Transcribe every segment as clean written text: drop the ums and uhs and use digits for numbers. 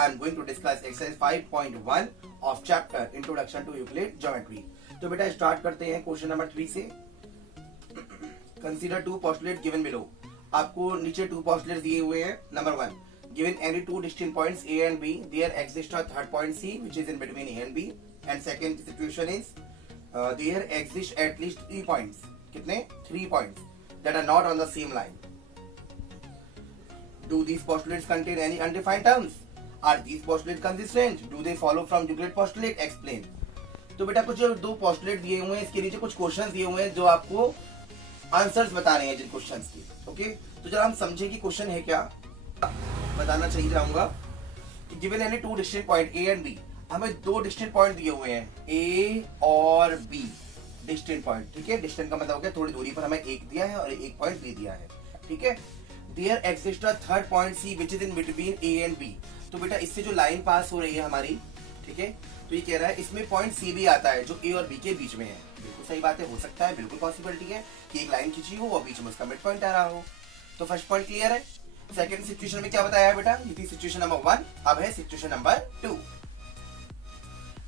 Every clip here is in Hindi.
I am going to discuss exercise 5.1 of chapter Introduction to Euclid Geometry. तो बेटा स्टार्ट करते हैं क्वेश्चन नंबर 3 से. Consider two postulates given below. आपको नीचे two postulates दिए हुए हैं. Number 1, given any two distinct points A and B, there exists a third point C which is in between A and B. And second situation is there exist at least 3 points. कितने? 3 points that are not on the same line. Do these postulates contain any undefined terms? Are these postulates consistent? Do they follow from Euclid postulate? Explain. तो बेटा कुछ दो पोस्टुलेट दिए हुए हैं, इसके नीचे कुछ क्वेश्चंस दिए हुए हैं जो आपको आंसर्स बताने हैं जिन क्वेश्चंस की. ओके, तो जरा हम समझे कि क्वेश्चन है क्या, बताना चाहिए जाऊंगा. Given any two distinct point A and B, हमें दो डिस्टिंक्ट पॉइंट दिए हुए हैं ए और बी. डिस्टिंक्ट पॉइंट, ठीक है. डिस्टेंस का मतलब हो गया थोड़ी दूरी पर हमें एक दिया है और एक पॉइंट बी दिया है, ठीक है. There exist a third point C which is in between A and B. तो बेटा इससे जो लाइन पास हो रही है हमारी, ठीक है, तो ये कह रहा है इसमें पॉइंट सी भी आता है जो ए और बी के बीच में है. बिल्कुल सही बात है, हो सकता है, बिल्कुल पॉसिबिलिटी है कि एक लाइन खींची हो और बीच में उसका मिड पॉइंट आ रहा हो. तो फर्स्ट पॉइंट क्लियर है. सेकंड सिचुएशन में क्या बताया है बेटा, ये थी सिचुएशन नंबर 1. अब है situation number 2.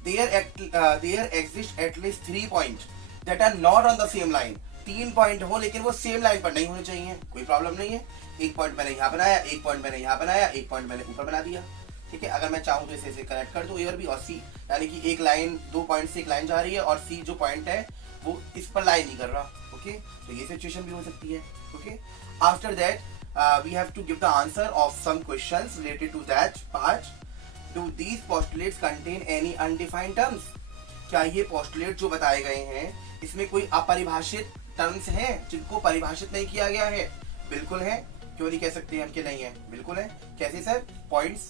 There exist at least 3 point that are not on the same line. 3 point हो लेकिन वो सेम लाइन पर नहीं होने चाहिए, कोई प्रॉब्लम नहीं है. एक पॉइंट मैंने यहाँ बनाया, एक पॉइंट मैंने यहाँ बनाया, एक पॉइंट मैंने ऊपर बना दिया, ठीक है. अगर मैं चाहूँ तो इसे कनेक्ट कर दूं ए और बी और सी, यानी कि एक लाइन, 2 पॉइंट से एक लाइन जा रही है और सी जो पॉइंट है वो इस पर लाइन नहीं कर रहा. ओके, तो ये सिचुएशन भी हो सकती है. Okay, after that we have to give the answer of some questions related to that part. Do these postulates contain any undefined terms? क्या ये पोस्टुलेट जो बताए गए हैं इसमें कोई अपरिभाषित टर्म्स हैं जिनको परिभाषित नहीं किया गया है? बिल्कुल है. क्यों नहीं कह सकते हम कि नहीं है? बिल्कुल है. कैसे सर? पॉइंट्स,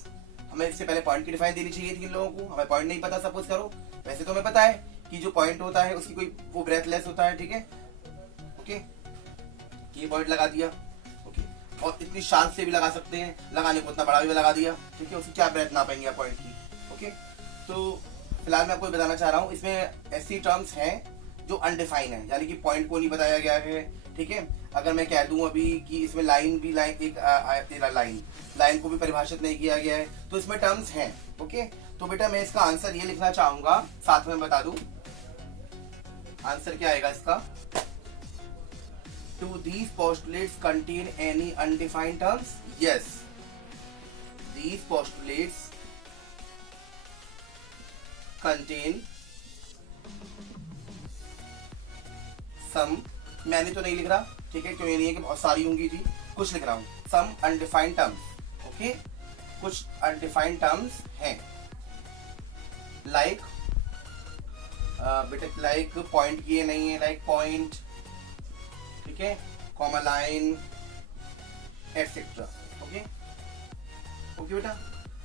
हमें इससे पहले पॉइंट की डिफाइन देनी चाहिए थी इन लोगों को. हमें पॉइंट नहीं पता, सपोज करो. वैसे तो हमें पता है कि जो पॉइंट होता है उसकी कोई वो ब्रेथलेस होता है, ठीक है. ओके, ये पॉइंट लगा दिया. ओके, और इतनी शांत से भी लगा सकते हैं, लगाने को उतना बड़ा भी लगा दिया, ठीक है. उसकी क्या ब्रेथ ना पाएंगे पॉइंट की. ओके, तो फिलहाल मैं आपको बताना चाह रहा हूँ इसमें ऐसी टर्म्स हैं जो अनडिफाइन है, यानी कि पॉइंट को नहीं बताया गया है, ठीक है. अगर मैं कह दूं अभी कि इसमें लाइन भी लाइन को भी परिभाषित नहीं किया गया है, तो इसमें टर्म्स हैं. ओके, तो बेटा मैं इसका आंसर ये लिखना चाहूंगा, साथ में बता दूं आंसर क्या आएगा इसका. Do these postulates contain any undefined terms? Yes, these postulates contain some, मैंने तो नहीं लिख रहा, ठीक है, क्यों ये नहीं है कि बहुत सारी होंगी जी, कुछ लिख रहा हूं. सम अनडिफाइंड टर्म्स. ओके, कुछ अनडिफाइंड टर्म्स हैं. लाइक बेटा, लाइक पॉइंट ये नहीं है, लाइक पॉइंट, ठीक है, comma line etcetera. Okay, okay बेटा,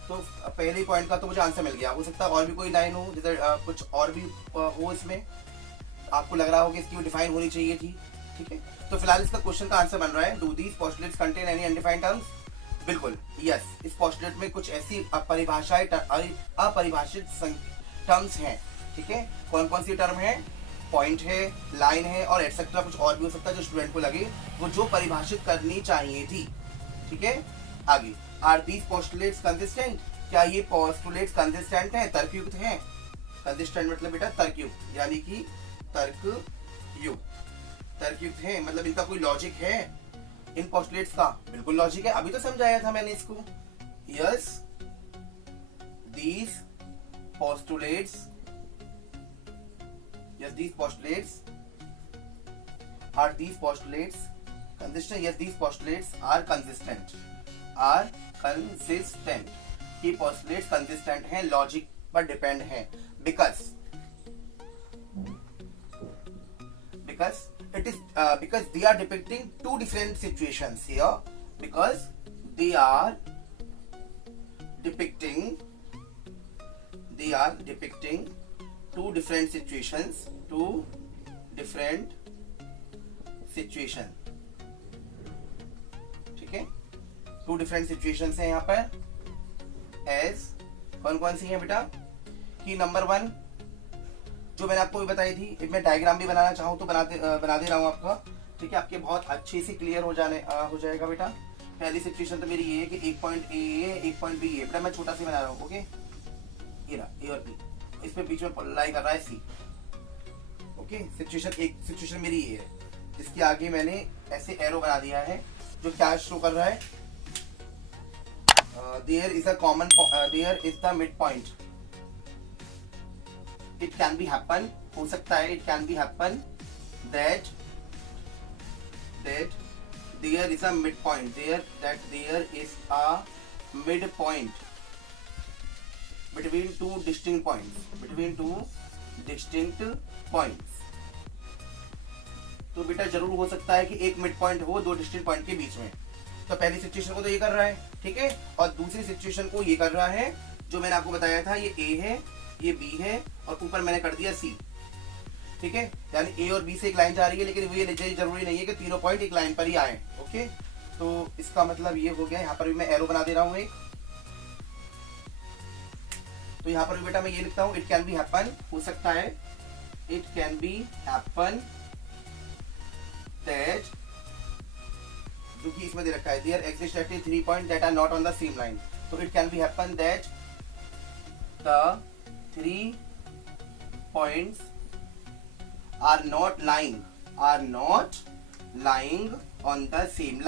तो पहले पॉइंट का तो मुझे आंसर मिल गया. हो सकता है और भी कोई लाइन हो, जैसे कुछ और भी हो इसमें, आपको लग रहा हो कि इसकी डिफाइन होनी चाहिए थी, ठीक है. तो फिलहाल इसका क्वेश्चन का आंसर बन रहा है, do these postulates contain any undefined terms? बिल्कुल, यस. इस पोस्टुलेट में कुछ ऐसी अपरिभाषित टर्म्स हैं, ठीक है. कौन कौन सी टर्म है? पॉइंट है, लाइन है और एटसेट्रा. कुछ और भी हो सकता है जो स्टूडेंट को लगे वो जो परिभाषित करनी चाहिए थी, ठीक है. आगे, आर दीज पोस्टुलेट्स कंसिस्टेंट? क्या ये पोस्टुलेट्स कंसिस्टेंट हैं, तर्कयुक्त हैं? कंसिस्टेंट मतलब बेटा तर्कयुक्त, यानी कि तर्कयुक्त. तर्कयुक्त है मतलब इनका कोई लॉजिक है. इन पोस्टुलेट्स का बिल्कुल लॉजिक है, अभी तो समझाया था मैंने इसको. Yes, these postulates, yes these postulates are these postulates consistent. Yes these postulates are consistent, are consistent. ये पोस्टुलेट्स कंसिस्टेंट हैं, लॉजिक पर डिपेंड हैं. Because they are depicting two different situations here. Because they are depicting two different situations, ठीक है. two different situations हैं यहाँ पर. as कौन कौन सी हैं बेटा, कि नंबर 1 जो मैंने आपको भी बताई थी, मैं डायग्राम भी बनाना चाहूँ तो बना दे रहा हूँ आपका, ठीक है. आपके बहुत अच्छे से क्लियर हो जाएगा बेटा. पहली सिचुएशन तो मेरी ये है कि एक पॉइंट ए है, एक पॉइंट बी है। बेटा मैं छोटा सी बना रहा हूँ, ओके, ये रहा ए और बी, इसमें बीच में लाई कर रहा है सी। ओके, सिचुएशन मेरी ये है, जिसके आगे मैंने ऐसे एरो बना दिया है जो क्या शो कर रहा है, there is a common, there is the mid point. It can be happen, हो सकता है, it can be happen that there is a midpoint, there is a midpoint between two distinct points, तो बेटा जरूर हो सकता है कि एक मिड पॉइंट हो दो डिस्टिंक्ट पॉइंट के बीच में। तो पहली सिचुएशन को तो ये कर रहा है, ठीक है, और दूसरी सिचुएशन को ये कर रहा है जो मैंने आपको बताया था, ये ए है, ये बी है, और ऊपर मैंने कर दिया सी, ठीक है। यानी ए और बी से एक लाइन जा रही है, लेकिन ये जरूरी नहीं है कि तीनों पॉइंट एक लाइन पर ही आए। ओके, तो इसका मतलब ये हो गया, यहाँ पर भी मैं एरो बना दे रहा हूँ एक, तो यहाँ पर भी बेटा मैं ये लिखता हूँ, इट कैन बी हैपन, हो सकता है, it can be happen that, जो कि इसमें दे रखा है, there exist at 3 point that are not on the same line, तो it can be happen that the 3 points are not lying on the same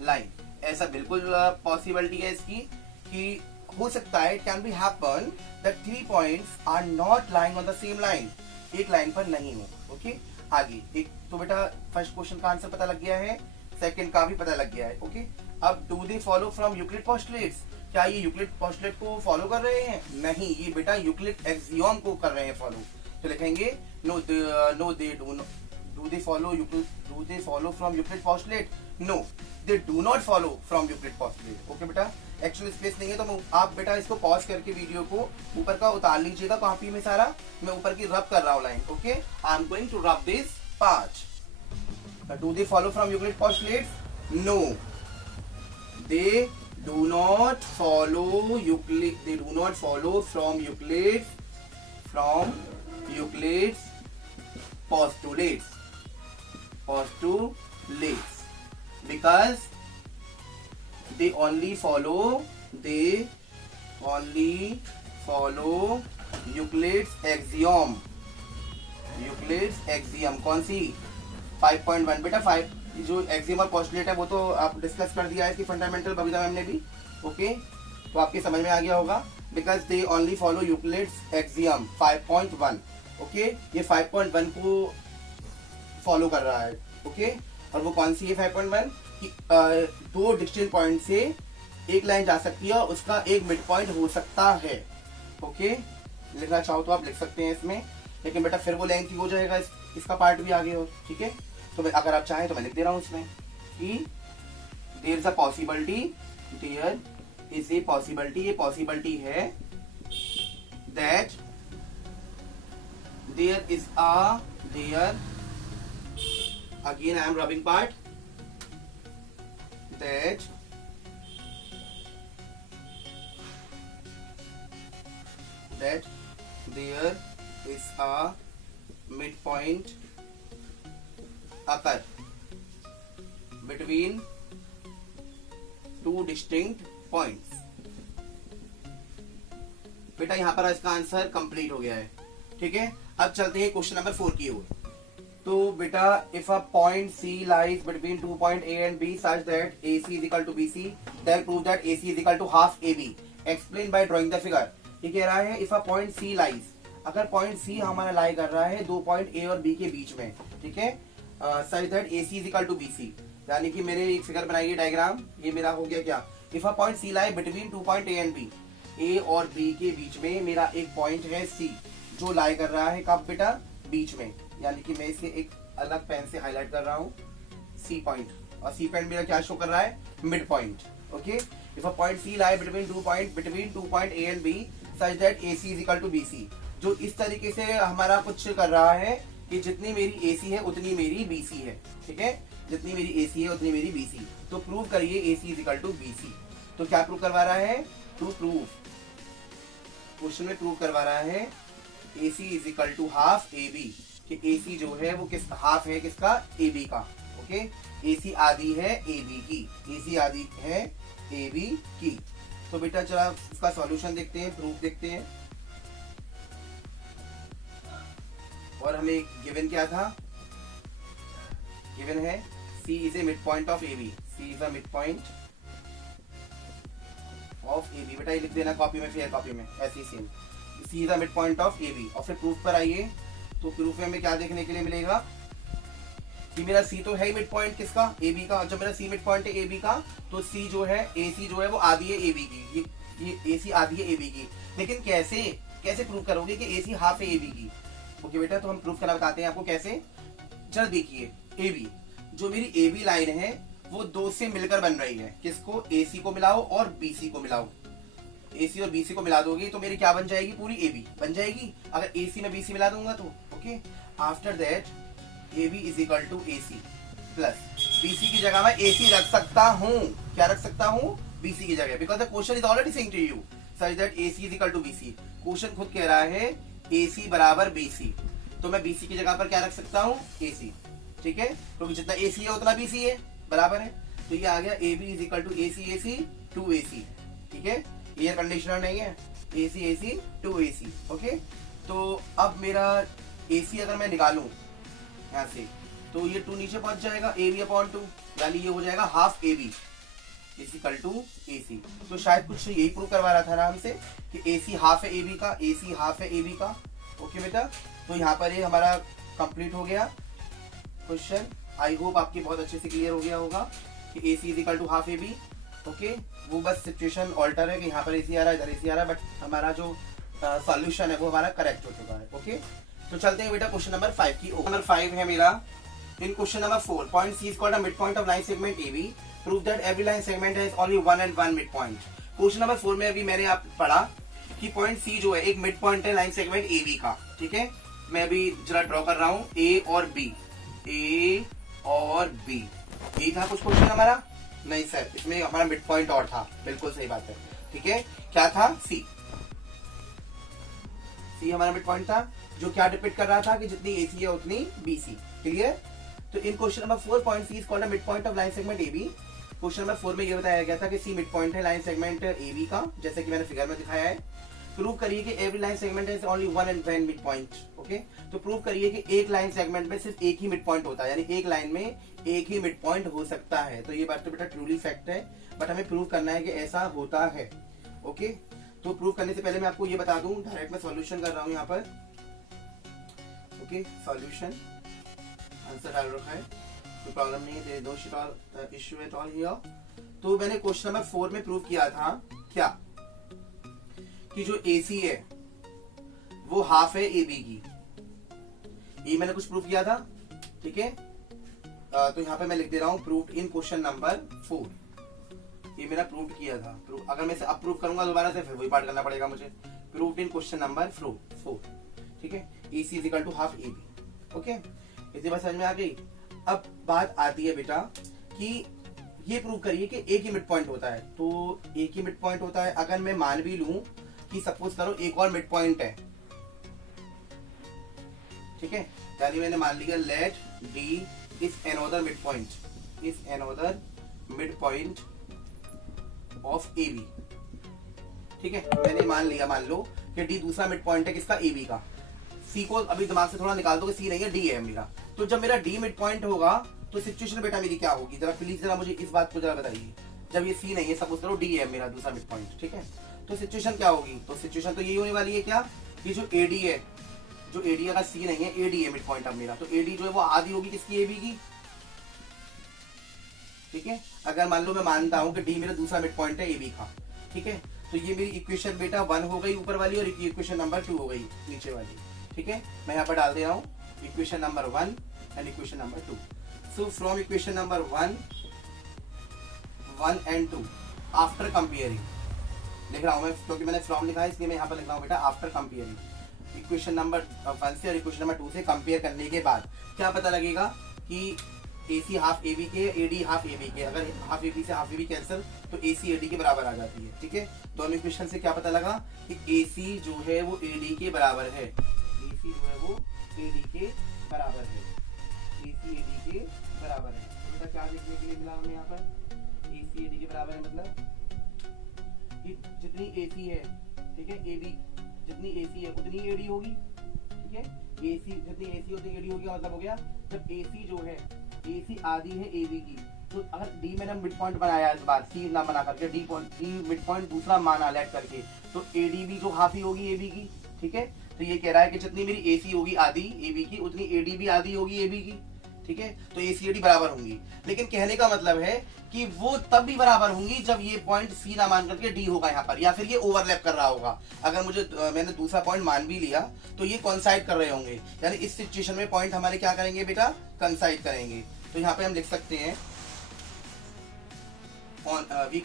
line, ऐसा बिल्कुल पॉसिबिलिटी है इसकी कि हो सकता है, it can be happen that 3 points are not lying on the same line, एक लाइन पर नहीं हो। ओके, आगे एक तो बेटा फर्स्ट क्वेश्चन का आंसर पता लग गया है, सेकंड का भी पता लग गया है। ओके, अब do they follow from Euclid postulates, क्या ये यूक्लिड पोस्टुलेट को फॉलो कर रहे हैं? नहीं, ये बेटा यूक्लिड एक्सियोम को कर रहे हैं फॉलो। तो लिखेंगे no they do they follow from Euclid postulate, no they do not follow from Euclid postulate. Okay बेटा, एक्चुअल स्पेस नहीं है तो आप बेटा इसको पॉज करके वीडियो को ऊपर का उतार लीजिएगा कॉपी में सारा, मैं ऊपर की रब कर रहा हूँ line. Okay, I am going to rub this part. Do they follow from Euclid postulate? No, they do not follow from Euclid's postulates because they only follow Euclid's axiom। कौन सी? 5.1 बेटा, 5 जो एक्सियम और पोस्टुलेट है वो तो आप डिस्कस कर दिया है इसकी फंडामेंटल बबीता मैम ने भी। ओके, तो आपके समझ में आ गया होगा, because they only follow Euclid's axiom 5.1। Okay, ये 5.1 को फॉलो कर रहा है। ओके, और वो कौन सी है 5.1 कि दो डिस्टिंक्ट पॉइंट से एक लाइन जा सकती है और उसका एक मिड पॉइंट हो सकता है। ओके, लिखना चाहो तो आप लिख सकते हैं इसमें, लेकिन बेटा फिर वो लेंथी हो जाएगा, इसका पार्ट भी आगे हो, ठीक है। तो मैं अगर आप चाहें तो मैं लिख दे रहा हूं इसमें कि देयर इज अ पॉसिबिलिटी, ये पॉसिबिलिटी है that again I am rubbing part, that there is a mid point occur between two distinct points। बेटा यहां पर इसका आंसर कंप्लीट हो गया है, ठीक है। अब चलते हैं क्वेश्चन नंबर 4 की ओर। तो बेटा if a point C lies between 2 point A and B such that AC is equal to BC, then prove that AC is equal to half AB, explain by drawing the figure। ये कह रहा है if a point C lies, अगर पॉइंट C हमारा लाई कर रहा है दो पॉइंट A और B के बीच में, ठीक है, such that AC is equal to BC, यानी कि मेरे एक फिगर बनाइए डायग्राम, ये मेरा हो गया क्या, if a point C lie between 2 point A and B, A और B के बीच में मेरा एक पॉइंट है C जो लाई कर रहा है कब बेटा, बीच में, यानी कि मैं इसे एक अलग पेन से हाईलाइट कर रहा हूँ C पॉइंट, और C पॉइंट मेरा क्या शो कर रहा है, mid point. Okay, if a point C lie between 2 point A and B such that AC is equal to BC, जो इस तरीके से हमारा कुछ कर रहा है कि जितनी मेरी AC है उतनी मेरी BC है, ठीक है, जितनी मेरी AC है उतनी मेरी BC। तो प्रूव करिए AC is equal to BC। तो क्या प्रूव करवा रहा है, टू प्रूव, क्वेश्चन में प्रूव करवा रहा है AC is equal to half AB, कि AC जो है वो किस हाफ है किसका, AB का। ओके, AC आधी है AB की, AC आधी है AB की। तो बेटा चला इसका सॉल्यूशन देखते हैं, प्रूफ देखते हैं। और हमें गिवन क्या था, गिवन है C is a midpoint of AB, C is a midpoint of AB। बेटा ये लिख देना कॉपी में, फेयर कॉपी में ऐसी same, C is a midpoint of AB। और फिर प्रूफ पर आइए, तो प्रूफ में हमें क्या देखने के लिए मिलेगा कि मेरा C तो है ही मिड पॉइंट किसका, AB का। जब मेरा C मिड पॉइंट है AB का, तो C जो है AC जो है वो आधी है AB की, ये AC आधी है AB की। लेकिन कैसे कैसे प्रूव करोगे कि AC हाफ है AB की? ओके बेटा, तो हम प्रूफ करना बताते हैं आपको कैसे। चल देखिए, AB जो मेरी AB लाइन है वो दो से मिलकर बन रही है, किसको, AC को मिलाओ और BC को मिलाओ। AC और BC को मिला दोगे तो मेरी क्या बन जाएगी, पूरी AB बन जाएगी, अगर AC में BC मिला दूंगा तो। Okay, after that AB is equal to AC plus BC की जगह मैं AC रख सकता हूँ, क्या रख सकता हूँ, BC की जगह, because the question is already saying to you such that AC is equal to BC। Question खुद कह रहा है AC बराबर BC, तो मैं BC की जगह पर क्या रख सकता हूँ, AC। ठीक है, क्योंकि जितना AC है उतना BC है, बराबर है। तो ये आ गया AB is equal to AC 2AC। ठीक है, एयर कंडीशनर नहीं है, AC 2AC। ओके, तो अब मेरा AC अगर मैं निकालूं यहाँ से, तो ये 2 नीचे पहुंच जाएगा, AB अपॉन 2, यानी ये हो जाएगा half AB is equal to AC। तो शायद कुछ यही प्रूव करवा रहा था ना हमसे कि AC हाफ है AB का, AC हाफ है AB का। ओके बेटा, तो यहाँ पर ये हमारा कंप्लीट हो गया क्वेश्चन। आई होप आपकी बहुत अच्छे से क्लियर हो गया होगा कि AC is equal to half AB। ओके, वो बस सिचुएशन ऑल्टर है कि यहाँ पर AC आ रहा है, इधर AC आ रहा है, बट हमारा जो सॉल्यूशन है वो हमारा करेक्ट हो चुका है। ओके, तो चलते हैं बेटा क्वेश्चन नंबर 5 की। नंबर 5 है मेरा, in question number 4 point C is called a midpoint of line segment AB, prove that every line segment has only one and one midpoint। Question number 4 में अभी मैंने आप पढ़ा कि पॉइंट C जो है एक मिड पॉइंट है लाइन सेगमेंट AB का। ठीक है, मैं अभी जरा ड्रॉ कर रहा हूँ A और B, A और B। यही था कुछ क्वेश्चन हमारा, नहीं सर इसमें हमारा मिड पॉइंट और था, बिल्कुल सही बात है। ठीक है, क्या था, C हमारा मिड पॉइंट था, जो क्या डिपेंड कर रहा था कि जितनी AC है उतनी BC। क्लियर? तो in question number 4 point C is called a midpoint of line segment AB। Question number 4 में ये बताया गया था कि C मिड पॉइंट है लाइन सेगमेंट AB का, जैसे कि मैंने फिगर में दिखाया है। प्रूव करिए कि every line segment has only one and one mid point. Okay, तो प्रूव करिए कि एक लाइन सेगमेंट में सिर्फ एक ही मिड पॉइंट होता है, यानी एक लाइन में एक ही मिड पॉइंट हो सकता है। तो ये बात तो बेटा ट्रूली फैक्ट है, बट हमें प्रूव करना है कि ऐसा होता है। ओके, तो प्रूव करने से पहले मैं आपको ये बता दूं, डायरेक्ट मैं सॉल्यूशन कर रहा हूं यहाँ पर। ओके, सॉल्यूशन आंसर डाल रखा है, कोई प्रॉब्लम नहीं है, no issue at all here. तो मैंने क्वेश्चन नंबर 4 में प्रूव किया था क्या, कि जो AC है वो हाफ है AB की। ये मैंने कुछ प्रूव किया था। ठीक है, तो यहाँ पे मैं लिख दे रहा हूँ प्रूव्ड इन क्वेश्चन नंबर 4। ये मेरा प्रूव किया था। अगर मैं इसे अब प्रूव करूंगा दोबारा से, फिर वही पार्ट करना पड़ेगा मुझे। Proved in question number 4। ठीक है, AC is equal to half AB। Okay, इसी बात समझ में आ गई। अब बात आती है बेटा कि ये प्रूव करिए कि एक ही मिड पॉइंट होता है। तो एक ही मिड पॉइंट होता है, अगर मैं मान भी लूं कि सपोज करो एक और मिड पॉइंट है। ठीक है, यानी मैंने मान लिया let D is another mid point, is another mid point of AB। ठीक है, मैंने मान लिया, मान लो कि D दूसरा मिड पॉइंट है किसका, AB का। C को अभी दिमाग से थोड़ा निकाल दो कि C नहीं है, D है मेरा। तो जब मेरा D मिड पॉइंट होगा तो सिचुएशन बेटा मेरी क्या होगी, जरा प्लीज जरा मुझे इस बात को जरा बताइए। जब ये C नहीं है, सपोज करो D है मेरा दूसरा मिड पॉइंट। ठीक है, तो सिचुएशन क्या होगी, तो सिचुएशन तो यही होने वाली है क्या, कि जो AD है, जो AD अगर C नहीं है, AD है मिड पॉइंट अब मेरा, तो AD जो है वो आधी होगी किसकी, AB की। ठीक है, अगर मान लो मैं मानता हूं कि D मेरा दूसरा मिड पॉइंट है AB का। ठीक है, तो ये मेरी इक्वेशन बेटा 1 हो गई ऊपर वाली, और इक्वेशन नंबर 2 हो गई नीचे वाली। ठीक है, मैं यहाँ पर डाल दे रहा हूँ equation number 1 and equation number 2। So from equation number 1 and 2 after comparing लिख रहा हूँ मैं, क्योंकि मैंने फ्रॉम लिखा है इसलिए मैं यहाँ पर लिख रहा हूँ बेटा आफ्टर कंपेयरिंग। इक्वेशन नंबर 1 से और इक्वेशन नंबर 2 से कंपेयर करने के बाद क्या पता लगेगा कि AC हाफ AB के, AD हाफ AB के। अगर हाफ AB से हाफ AB कैंसिल तो AC AD के बराबर आ जाती है। ठीक है, दोनों इक्वेशन से क्या पता लगा कि AC जो है वो AD के बराबर है, AC जो है वो AD के बराबर है, AC AD के बराबर है। बेटा क्या देखने के लिए मिला हमें यहाँ पर, AC AD के बराबर है, मतलब कि जितनी AC है, ठीक है, AB जितनी AC है उतनी AD होगी, ठीक है, AC जितनी AC उतनी AD होगी, मतलब हो गया जब AC जो है, AC आधी है AB की, तो अगर D मैंने मिड पॉइंट बनाया इस बार, C ना बना करके D मिड पॉइंट दूसरा माना लेट करके, तो AD भी जो हाफ ही होगी AB की, ठीक है। तो ये कह रहा है कि जितनी मेरी AC होगी आधी AB की, उतनी AD भी आधी होगी AB की, ठीक है। तो AC AD बराबर होंगी, लेकिन कहने का मतलब है कि वो तब भी बराबर होंगी जब ये पॉइंट C ना मान करके D होगा यहाँ पर, या फिर ये ओवरलैप कर रहा होगा। अगर मुझे मैंने दूसरा पॉइंट मान भी लिया तो ये कॉन्साइड कर रहे होंगे, यानी इस सिचुएशन में पॉइंट हमारे क्या करेंगे बेटा, कंसाइड करेंगे। तो यहाँ पे हम लिख सकते हैं we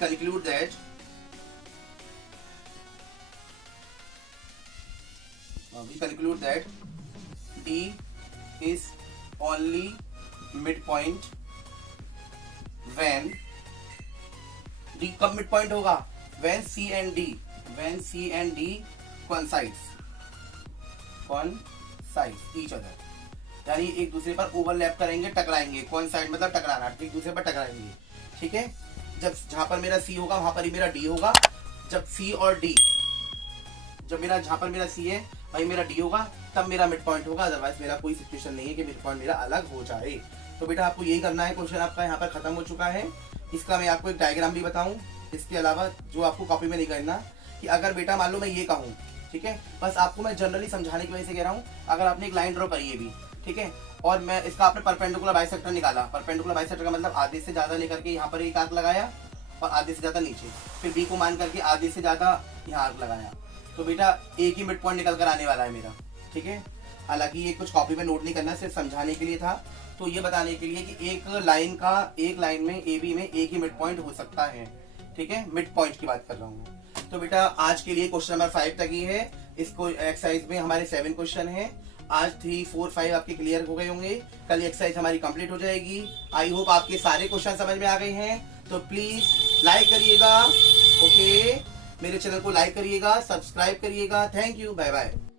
conclude that D is only midpoint when D कब midpoint होगा, when C and D coincides each other, यानी एक दूसरे पर ओवरलैप करेंगे, टकराएंगे। coincide मतलब टकराना, एक दूसरे पर टकराएंगे, ठीक है। जब जहां पर मेरा C होगा वहां पर ही मेरा D होगा, जब C और D, जब मेरा जहां पर मेरा C है वही मेरा D होगा, तब मेरा मिड पॉइंट होगा, अदरवाइज मेरा कोई सिचुएशन नहीं है कि मिड पॉइंट मेरा अलग हो जाए। तो बेटा आपको यही करना है। क्वेश्चन आपका यहाँ पर खत्म हो चुका है। इसका मैं आपको एक डायग्राम भी बताऊं, इसके अलावा जो आपको कॉपी में नहीं करना, कि अगर बेटा मान लो मैं ये कहूँ, ठीक है, बस आपको मैं जनरली समझाने की वजह से कह रहा हूँ, अगर आपने एक लाइन ड्रॉ करी है भी, ठीक है, और मैं इसका आपने परपेंडिकुलर बाइसेक्टर निकाला, परपेंडिकुलर बाइसेक्टर का मतलब आधे से ज्यादा लेकर के यहाँ पर एक आर्क लगाया और आधे से ज्यादा नीचे, फिर बी को मान करके आधे से ज्यादा यहाँ आर्क लगाया, तो बेटा एक ही मिड पॉइंट निकल कर आने वाला है मेरा, ठीक है। हालांकि ये कुछ कॉपी में नोट नहीं करना, सिर्फ समझाने के लिए था। तो ये बताने के लिए कि एक लाइन में AB में एक ही मिड पॉइंट हो सकता है, ठीक है, मिड पॉइंट की बात कर रहा हूँ। तो बेटा आज के लिए क्वेश्चन नंबर 5 तक ही है। इसको एक्सरसाइज में हमारे 7 क्वेश्चन हैं। आज 3, 4, 5 आपके क्लियर हो गए होंगे। कल एक्सरसाइज हमारी कंप्लीट हो जाएगी। आई होप आपके सारे क्वेश्चन समझ में आ गए हैं। तो प्लीज लाइक करिएगा, ओके, मेरे चैनल को लाइक करिएगा, सब्सक्राइब करिएगा। Thank you, bye bye.